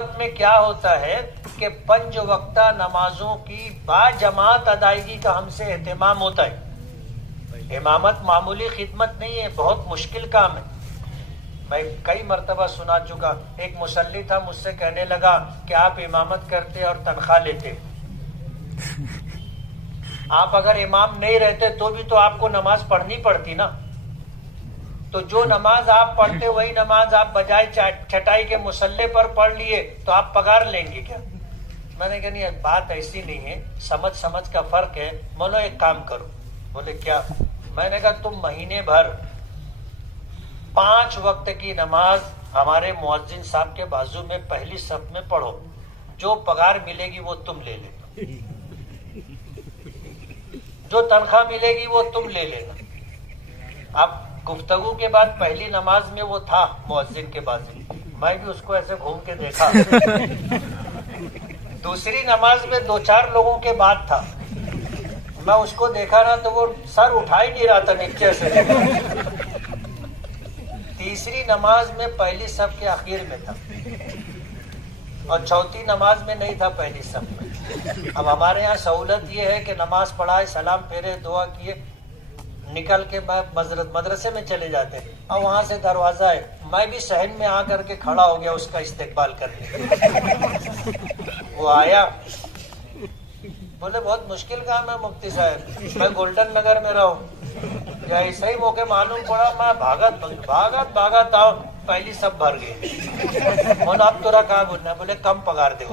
में क्या होता है कि पंज वक्ता नमाजों की बाजमात अदायगी का हमसे एहतमाम होता है। इमामत मामूली खिदमत नहीं है, बहुत मुश्किल काम है। मैं कई मरतबा सुना चुका, एक मुसल्ली था मुझसे कहने लगा कि आप इमामत करते और तनख्वाह लेते, आप अगर इमाम नहीं रहते तो भी तो आपको नमाज पढ़नी पड़ती ना, तो जो नमाज आप पढ़ते वही नमाज आप बजाय चटाई के मुसल्ले पर पढ़ लिए तो आप पगार लेंगे क्या? मैंने कहा नहीं, बात ऐसी नहीं है, समझ समझ का फर्क है। बोलो एक काम करो। बोले क्या? मैंने कहा तुम महीने भर 5 वक्त की नमाज हमारे मुअज्जिन साहब के बाजू में पहली सफ में पढ़ो, जो पगार मिलेगी वो तुम ले लेना, जो तनख्वाह मिलेगी वो तुम ले लेना। अब गुफ्तगू के बाद पहली नमाज में वो था मुअज्जिन के बाजू, मैं भी उसको ऐसे घूम के देखा। दूसरी नमाज में 2-4 लोगों के बाद था, मैं उसको देखा ना तो वो सर उठा ही नहीं रहा था नीचे से। तीसरी नमाज में पहली सफ के आखिर में था और चौथी नमाज में नहीं था पहली सफ में। अब हमारे यहाँ सहूलत ये है कि नमाज पढ़ाए, सलाम फेरे, दुआ किए, निकल के मदरसे में चले जाते हैं और वहां से दरवाजा है, मैं भी सहन में आकर के खड़ा हो गया उसका इस्तेकबाल करने। वो आया, बोले बहुत मुश्किल काम है मुफ्ती साहब, मैं गोल्डन नगर में रहूं, या ऐसा ही मौके मालूम पड़ा, मैं भागत आओ, पहली सब भर गई। बोला अब तोरा कहा बोलना? बोले कम पगार दे।